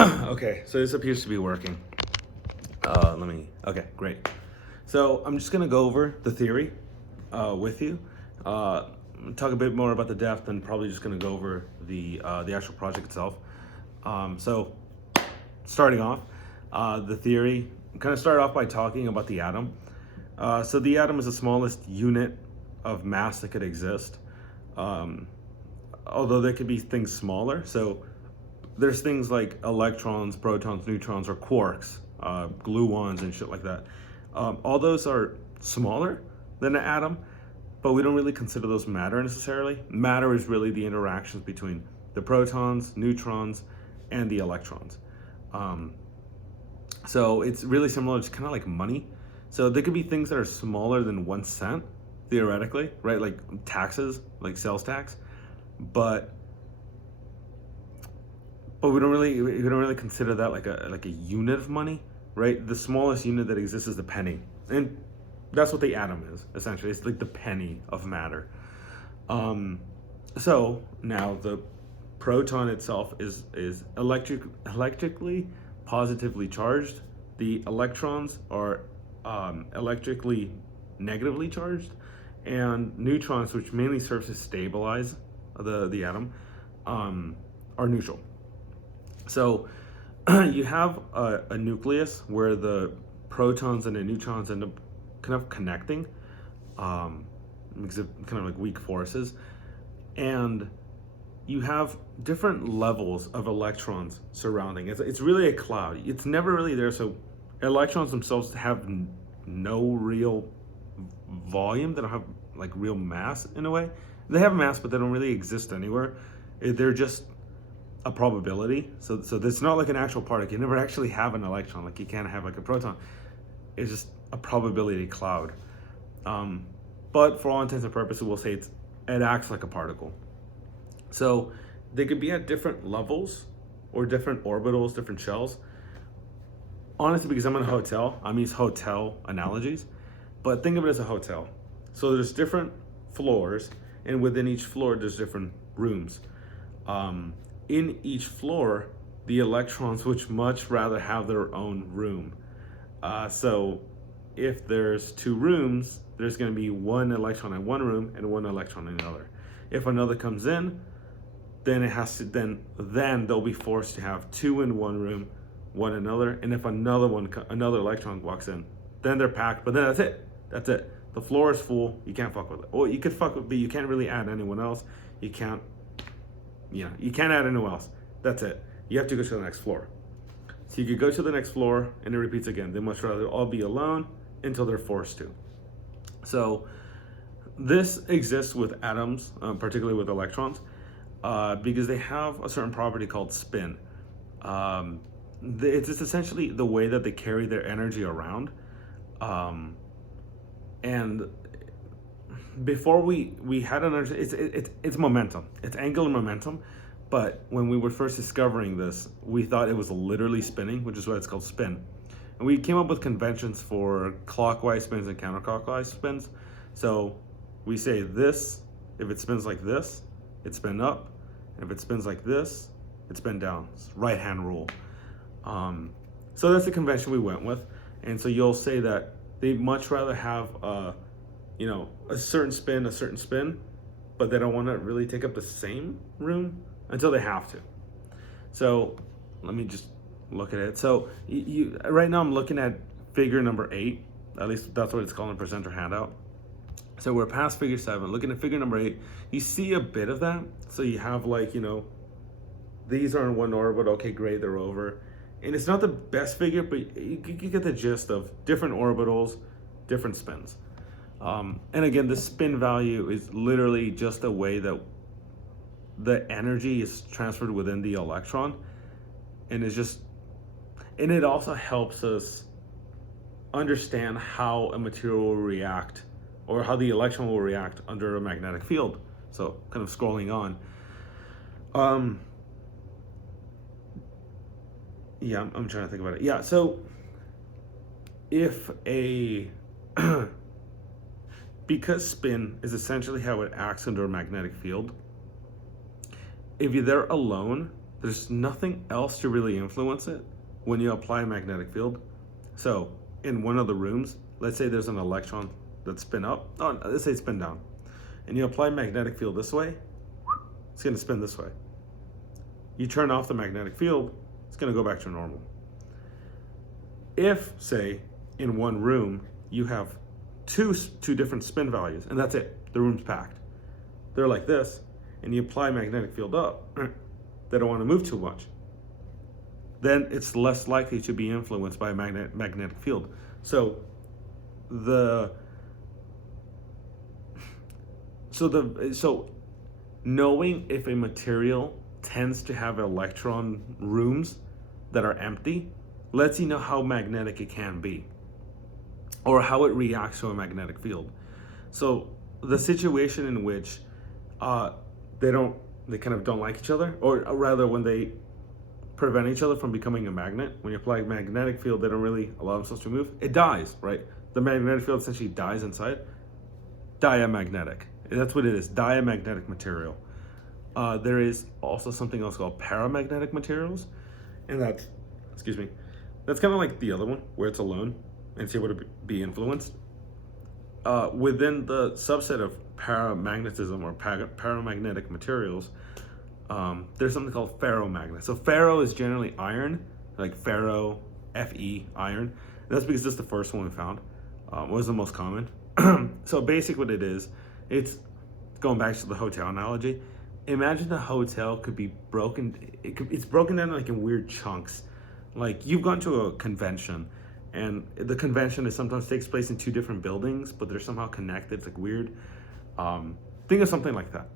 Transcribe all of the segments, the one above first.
Okay, so this appears to be working. Okay, great. So I'm just gonna go over the theory with you, uh, talk a bit more about the depth, and probably just gonna go over the actual project itself. So starting off, the theory, kind of start off by talking about the atom. So the atom is the smallest unit of mass that could exist. Um, Although there could be things smaller. So there's things like electrons, protons, neutrons, or quarks, gluons, and shit like that. All those are smaller than an atom, but we don't really consider those matter necessarily. Matter is really the interactions between the protons, neutrons, and the electrons. Um, so it's really similar, it's kind of like money. So there could be things that are smaller than 1 cent, theoretically, right? Like taxes, like sales tax, but we don't really consider that like a unit of money, right? The smallest unit that exists is the penny, and that's what the atom is essentially. It's like the penny of matter. Um, so now the proton itself is electrically positively charged. The electrons are electrically negatively charged, and neutrons, which mainly serves to stabilize the atom, are neutral. So you have a nucleus where the protons and the neutrons end up kind of connecting, because of kind of like weak forces, and you have different levels of electrons surrounding. It's really a cloud. It's never really there. So electrons themselves have no real volume. They don't have like real mass in a way. They have mass, but they don't really exist anywhere. They're just a probability. So it's not like an actual particle. You never actually have an electron. Like you can't have like a proton. It's just a probability cloud. But for all intents and purposes, we'll say it acts like a particle. So they could be at different levels or different orbitals, different shells. Honestly, because I'm in a hotel, I'm using hotel analogies, but think of it as a hotel. So there's different floors, and within each floor, there's different rooms. In each floor, the electrons would much rather have their own room. So if there's two rooms, there's going to be one electron in one room and one electron in another. If another comes in, then it has to then they'll be forced to have two in one room, one in another. And if another electron walks in, then they're packed. But then that's it. The floor is full. You can't fuck with it. Or you could fuck with, but you can't really add anyone else. You can't add anyone else. That's it. You have to go to the next floor. So you could go to the next floor, and it repeats again. They much rather all be alone until they're forced to. So this exists with atoms, particularly with electrons, because they have a certain property called spin. It's just essentially the way that they carry their energy around. And before we had an energy, it's momentum. It's angular momentum. But when we were first discovering this, we thought it was literally spinning, which is why it's called spin. And we came up with conventions for clockwise spins and counterclockwise spins. So we say this, if it spins like this, it's spin up. And if it spins like this, it's spin down. It's right-hand rule. So that's the convention we went with. And so you'll say that they'd much rather have a certain spin, but they don't want to really take up the same room until they have to. So let me just look at it. So right now I'm looking at figure number 8. At least that's what it's called in presenter handout. So we're past figure 7, looking at figure number 8. You see a bit of that. So you have these are in one orbit. Okay, great, they're over. And it's not the best figure, but you get the gist of different orbitals, different spins. And again, the spin value is literally just a way that the energy is transferred within the electron. And it also helps us understand how a material will react, or how the electron will react under a magnetic field. So kind of scrolling on. I'm trying to think about it. Yeah, so if because spin is essentially how it acts under a magnetic field, if they're alone, there's nothing else to really influence it when you apply a magnetic field. So in one of the rooms, let's say there's an electron that's spin up, oh, let's say it's spin down, and you apply magnetic field this way, it's going to spin this way. You turn off the magnetic field, it's going to go back to normal. If, say, in one room, you have two different spin values, and that's it, the room's packed. They're like this, and you apply magnetic field up, they don't want to move too much. Then it's less likely to be influenced by a magnetic field. So knowing if a material tends to have electron rooms that are empty lets you know how magnetic it can be, or how it reacts to a magnetic field. So the situation in which they kind of don't like each other, or rather when they prevent each other from becoming a magnet, when you apply a magnetic field, they don't really allow themselves to move, it dies, right? The magnetic field essentially dies inside. Diamagnetic, that's what it is, diamagnetic material. There is also something else called paramagnetic materials, and that's kind of like the other one, where it's alone and it's able to be influenced. Within the subset of paramagnetism or paramagnetic materials, there's something called ferromagnets. So ferro is generally iron, like ferro, Fe, iron. And that's because this is the first one we found. Was the most common. So basically what it is, it's going back to the hotel analogy. Imagine the hotel could be broken, it's broken down like in weird chunks. Like you've gone to a convention, and the convention sometimes takes place in two different buildings, but they're somehow connected. It's like weird. Think of something like that.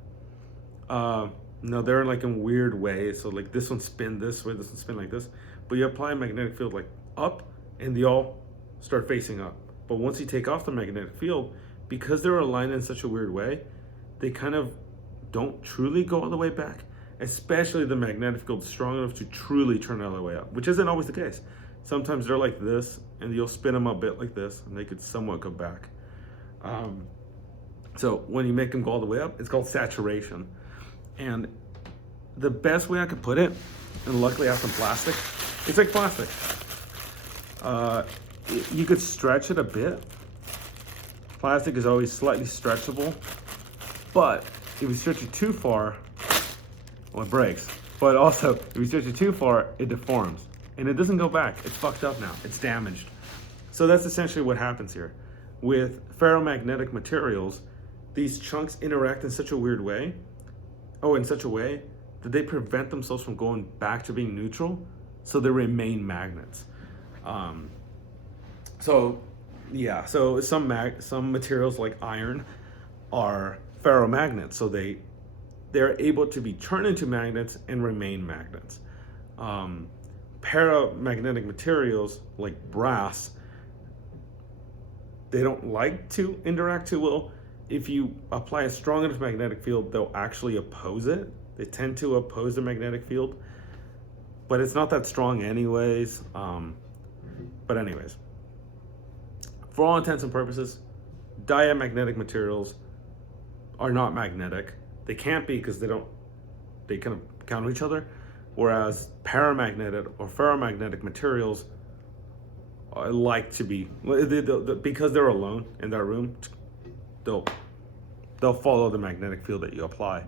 No, they're like in weird ways. So like this one spin this way, this one spin like this. But you apply a magnetic field like up, and they all start facing up. But once you take off the magnetic field, because they're aligned in such a weird way, they kind of don't truly go all the way back. Especially the magnetic field is strong enough to truly turn all the way up, which isn't always the case. Sometimes they're like this, and you'll spin them a bit like this, and they could somewhat go back. So when you make them go all the way up, it's called saturation. And the best way I could put it, and luckily I have some plastic, it's like plastic. You could stretch it a bit. Plastic is always slightly stretchable, but if you stretch it too far, well, it breaks. But also, if you stretch it too far, it deforms. And it doesn't go back. It's fucked up now. It's damaged. So that's essentially what happens here. With ferromagnetic materials, these chunks interact in such a weird way, in such a way that they prevent themselves from going back to being neutral, so they remain magnets. So some materials like iron are ferromagnets, so they're able to be turned into magnets and remain magnets. Paramagnetic materials like brass, they don't like to interact too well. If you apply a strong enough magnetic field, they'll actually oppose it. They tend to oppose the magnetic field, but it's not that strong anyways. But anyways, for all intents and purposes, diamagnetic materials are not magnetic. They can't be because they kind of counter each other. Whereas paramagnetic or ferromagnetic materials like to be, because they're alone in that room, they'll follow the magnetic field that you apply.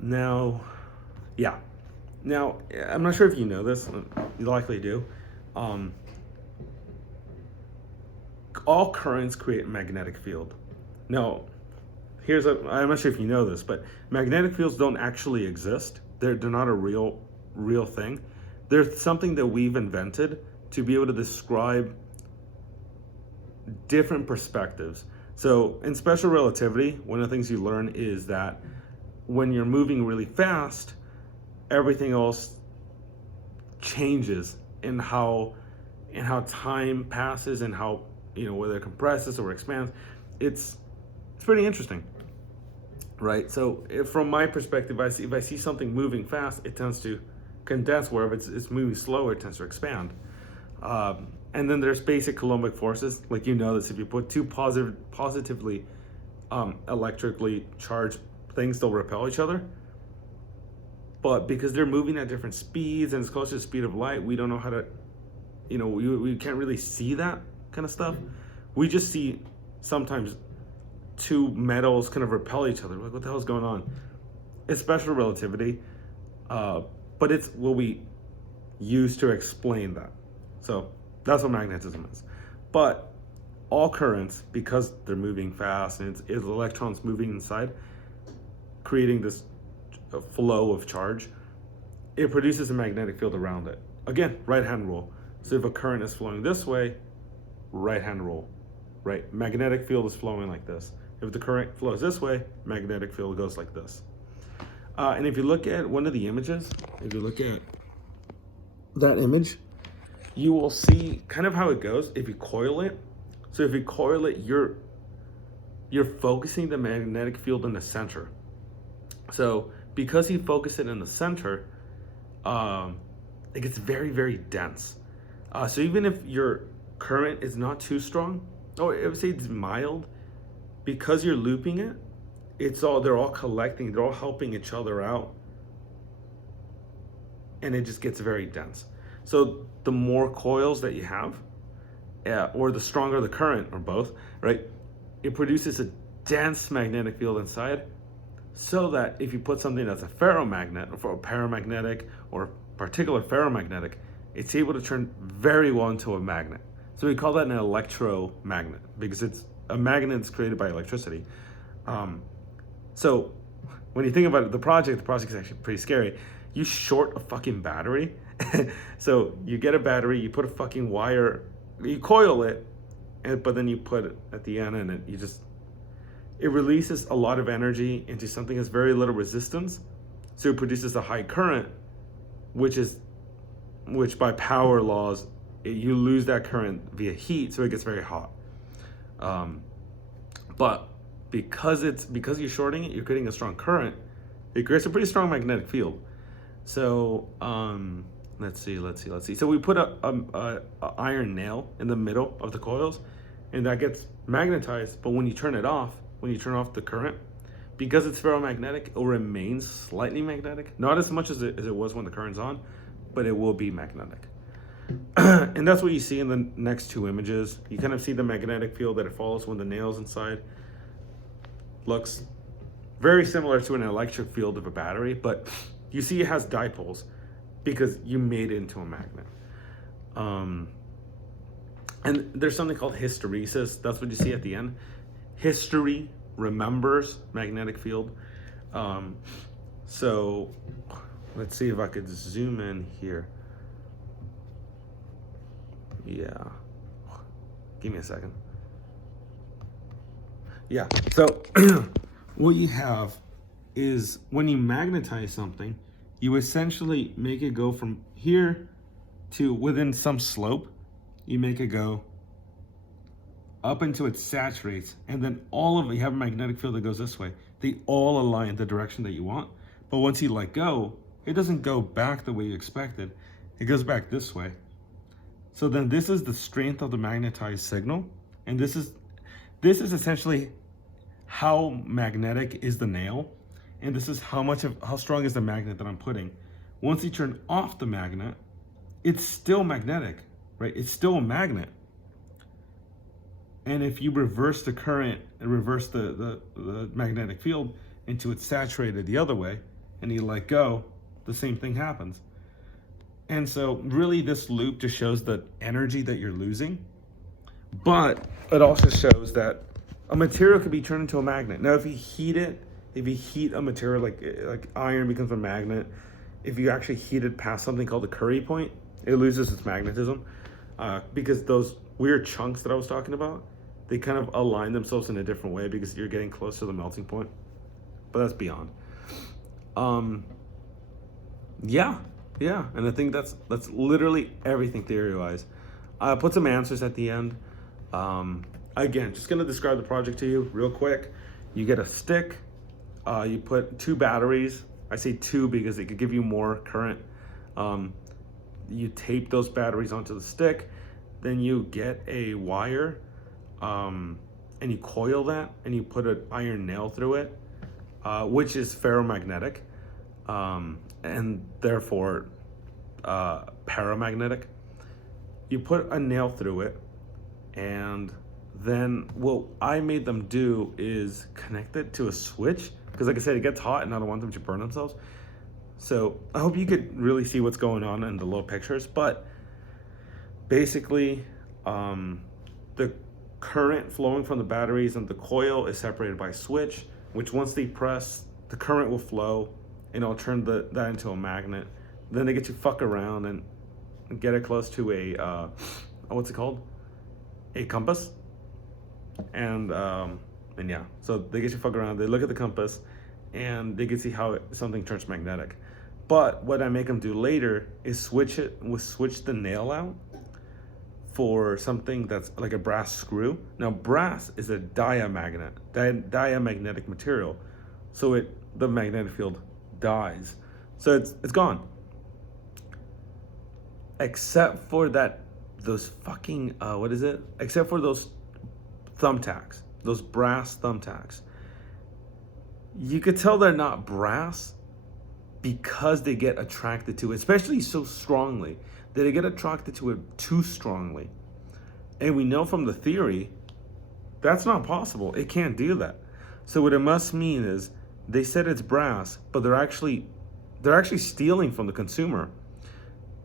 Now, I'm not sure if you know this, you likely do. All currents create a magnetic field. Now, I'm not sure if you know this, but magnetic fields don't actually exist. They're not a real thing. They're something that we've invented to be able to describe different perspectives. So in special relativity, one of the things you learn is that when you're moving really fast, everything else changes in how time passes and how, whether it compresses or expands. It's pretty interesting. Right, so from my perspective, if I see something moving fast, it tends to condense. Wherever it's moving slower, it tends to expand. And then there's basic Coulombic forces, like this. If you put two positively electrically charged things, they'll repel each other. But because they're moving at different speeds and it's close to the speed of light, we don't know how to, we can't really see that kind of stuff. We just see sometimes two metals kind of repel each other. Like, what the hell is going on? It's special relativity, but it's what we use to explain that. So that's what magnetism is. But all currents, because they're moving fast and it's electrons moving inside, creating this flow of charge, it produces a magnetic field around it. Again, right-hand rule. So if a current is flowing this way, right-hand rule, right? Magnetic field is flowing like this. If the current flows this way, magnetic field goes like this. And if you look at one of the images, if you look at that image, you will see kind of how it goes if you coil it. So if you coil it, you're focusing the magnetic field in the center. So because you focus it in the center, it gets very, very dense. So even if your current is not too strong, or I would say it's mild, because you're looping it, they're all collecting, they're all helping each other out, and it just gets very dense. So the more coils that you have, or the stronger the current, or both, right, it produces a dense magnetic field inside, so that if you put something that's a ferromagnet, or a paramagnetic, or particular ferromagnetic, it's able to turn very well into a magnet. So we call that an electromagnet, because it's a magnet that's created by electricity. So when you think about it, the project is actually pretty scary. You short a fucking battery. So you get a battery, you put a fucking wire, you coil it, but then you put it at the end, and it releases a lot of energy into something that's very little resistance. So it produces a high current, which by power laws, you lose that current via heat, so it gets very hot. But because you're shorting it, you're creating a strong current. It creates a pretty strong magnetic field. So let's see. So we put a iron nail in the middle of the coils, and that gets magnetized. But when you turn off the current, because it's ferromagnetic, it remains slightly magnetic. Not as much as it was when the current's on, but it will be magnetic. And that's what you see in the next two images. You kind of see the magnetic field that it follows when the nail's inside. Looks very similar to an electric field of a battery, but you see it has dipoles because you made it into a magnet. And there's something called hysteresis. That's what you see at the end. History remembers magnetic field. So let's see if I could zoom in here. Yeah, give me a second. Yeah, so what you have is when you magnetize something, you essentially make it go from here to within some slope. You make it go up until it saturates, and then you have a magnetic field that goes this way. They all align in the direction that you want, but once you let go, it doesn't go back the way you expected. It goes back this way. So then this is the strength of the magnetized signal, and this is essentially how magnetic is the nail, and this is how strong is the magnet that I'm putting. Once you turn off the magnet, it's still magnetic, right? It's still a magnet. And if you reverse the current and reverse the magnetic field into it's saturated the other way, and you let go, the same thing happens. And so really this loop just shows the energy that you're losing, but it also shows that a material could be turned into a magnet. Now, if you heat a material like iron becomes a magnet, if you actually heat it past something called the Curie point, it loses its magnetism, because those weird chunks that I was talking about, they kind of align themselves in a different way because you're getting close to the melting point, but that's beyond. Yeah, and I think that's literally everything theory-wise. I put some answers at the end. Again, just gonna describe the project to you real quick. You get a stick, you put two batteries. I say two because it could give you more current. You tape those batteries onto the stick, then you get a wire, and you coil that, and you put an iron nail through it, which is ferromagnetic. and therefore paramagnetic. You put a nail through it, and then what I made them do is connect it to a switch, because like I said, it gets hot and I don't want them to burn themselves. So I hope you could really see what's going on in the low pictures, but basically the current flowing from the batteries and the coil is separated by a switch, which once they press, the current will flow and it'll turn that into a magnet. Then they get you fuck around and get it close to a what's it called, a compass. And yeah, so they get you fuck around, they look at the compass, and they can see how something turns magnetic. But what I make them do later is switch the nail out for something that's like a brass screw. Now brass is a diamagnetic material, so the magnetic field dies, so it's gone, except for those fucking except for those thumbtacks, those brass thumbtacks. You could tell they're not brass because they get attracted to it, especially so strongly, that they get attracted to it too strongly. And we know from the theory that's not possible. It can't do that. So what it must mean is they said it's brass, but they're actually stealing from the consumer,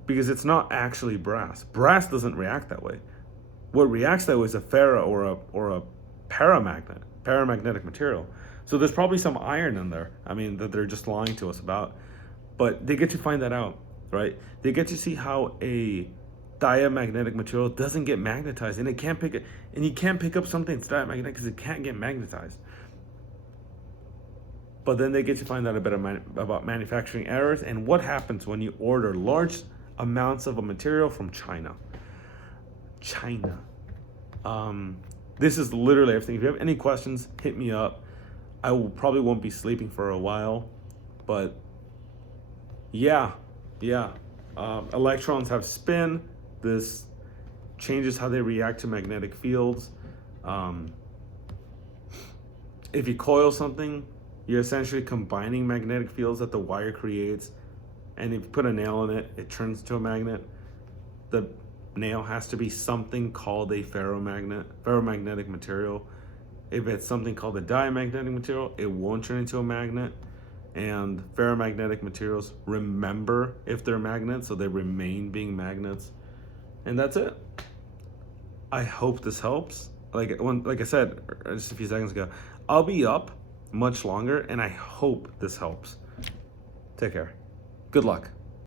because it's not actually brass. Brass doesn't react that way. What reacts that way is a ferro or a paramagnetic material. So there's probably some iron in there, that they're just lying to us about. But they get to find that out, right? They get to see how a diamagnetic material doesn't get magnetized, and you can't pick up something that's diamagnetic because it can't get magnetized. But then they get to find out a bit about manufacturing errors and what happens when you order large amounts of a material from China. This is literally everything. If you have any questions, hit me up. I probably won't be sleeping for a while, but yeah. Electrons have spin. This changes how they react to magnetic fields. If you coil something, you're essentially combining magnetic fields that the wire creates, and if you put a nail in it, it turns into a magnet. The nail has to be something called a ferromagnetic material. If it's something called a diamagnetic material, it won't turn into a magnet. And ferromagnetic materials remember if they're magnets, so they remain being magnets. And that's it. I hope this helps. Like I said just a few seconds ago, I'll be up much longer, and I hope this helps. Take care. Good luck.